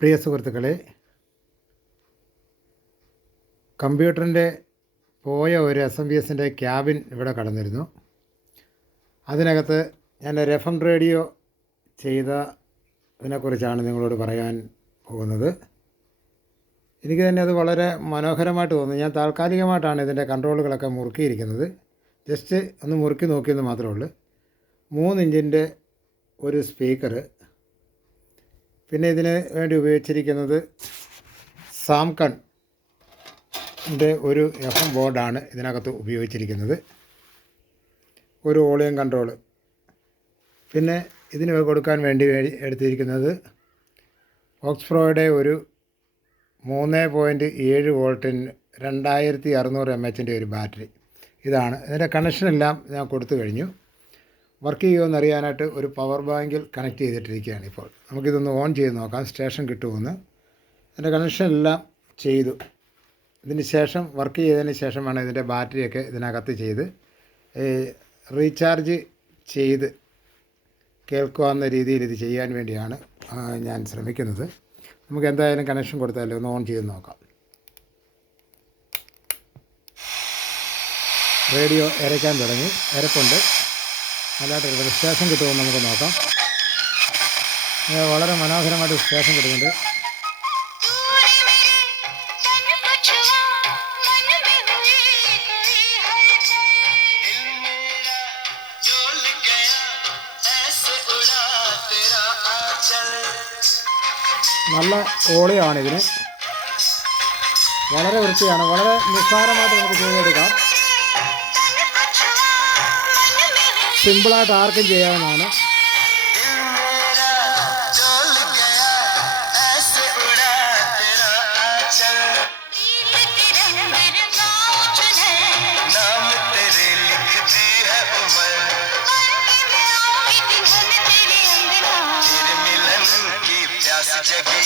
പ്രിയ സുഹൃത്തുക്കളെ, കമ്പ്യൂട്ടറിൻ്റെ പോയ ഒരു SMBSൻ്റെ ക്യാബിൻ ഇവിടെ കടന്നിരുന്നു. അതിനകത്ത് ഞാൻ ഒരു FM റേഡിയോ ചെയ്തതിനെക്കുറിച്ചാണ് നിങ്ങളോട് പറയാൻ പോകുന്നത്. എനിക്ക് തന്നെ അത് വളരെ മനോഹരമായിട്ട് തോന്നുന്നു. ഞാൻ താൽക്കാലികമായിട്ടാണ് ഇതിൻ്റെ കൺട്രോളുകളൊക്കെ മുറുക്കിയിരിക്കുന്നത്. ജസ്റ്റ് ഒന്ന് മുറുക്കി നോക്കിയെന്ന് മാത്രമേ ഉള്ളൂ. 3 ഇഞ്ചിൻ്റെ ഒരു സ്പീക്കർ, പിന്നെ ഇതിന് വേണ്ടി ഉപയോഗിച്ചിരിക്കുന്നത് സാംസങ്ങിൻ്റെ ഒരു FM ബോർഡാണ് ഇതിനകത്ത് ഉപയോഗിച്ചിരിക്കുന്നത്. ഒരു വോളിയം കൺട്രോൾ, പിന്നെ ഇതിന് കൊടുക്കാൻ വേണ്ടി എടുത്തിരിക്കുന്നത് ഓക്സ്ഫോർഡിൻ്റെ ഒരു 3.7 വോൾട്ടിന് 2600 mAh ഒരു ബാറ്ററി. ഇതാണ് ഇതിൻ്റെ കണക്ഷനെല്ലാം ഞാൻ കൊടുത്തു കഴിഞ്ഞു. വർക്ക് ചെയ്യുമെന്ന് അറിയാനായിട്ട് ഒരു പവർ ബാങ്കിൽ കണക്ട് ചെയ്തിട്ടിരിക്കുകയാണ്. ഇപ്പോൾ നമുക്കിതൊന്ന് ഓൺ ചെയ്ത് നോക്കാം, സ്റ്റേഷൻ കിട്ടുമെന്ന്. ഇതിൻ്റെ കണക്ഷനെല്ലാം ചെയ്തു. ഇതിന് ശേഷം വർക്ക് ചെയ്തതിന് ശേഷമാണ് ഇതിൻ്റെ ബാറ്ററിയൊക്കെ ഇതിനകത്ത് ചെയ്ത് റീചാർജ് ചെയ്ത് കേൾക്കാവുന്ന രീതിയിൽ ഇത് ചെയ്യാൻ വേണ്ടിയാണ് ഞാൻ ശ്രമിക്കുന്നത്. നമുക്ക് എന്തായാലും കണക്ഷൻ കൊടുത്താലോ, ഒന്ന് ഓൺ ചെയ്ത് നോക്കാം. റേഡിയോ ഇരയ്ക്കാൻ തുടങ്ങി, ഇരപ്പുണ്ട്, നല്ലതായിട്ട് സ്റ്റേഷൻ കിട്ടുമെന്ന് നമുക്ക് നോക്കാം. വളരെ മനോഹരമായിട്ട് സ്റ്റേഷൻ കിട്ടുന്നുണ്ട്. നല്ല ഓളിയാണ് ഇതിന്, വളരെ വൃത്തിയാണ്, വളരെ നിസ്സാരമായിട്ട് നമുക്ക് ചെയ്തെടുക്കാം. സിമ്പിളായിട്ട് ആർക്കും ചെയ്യാവുന്നതാണ്. जगी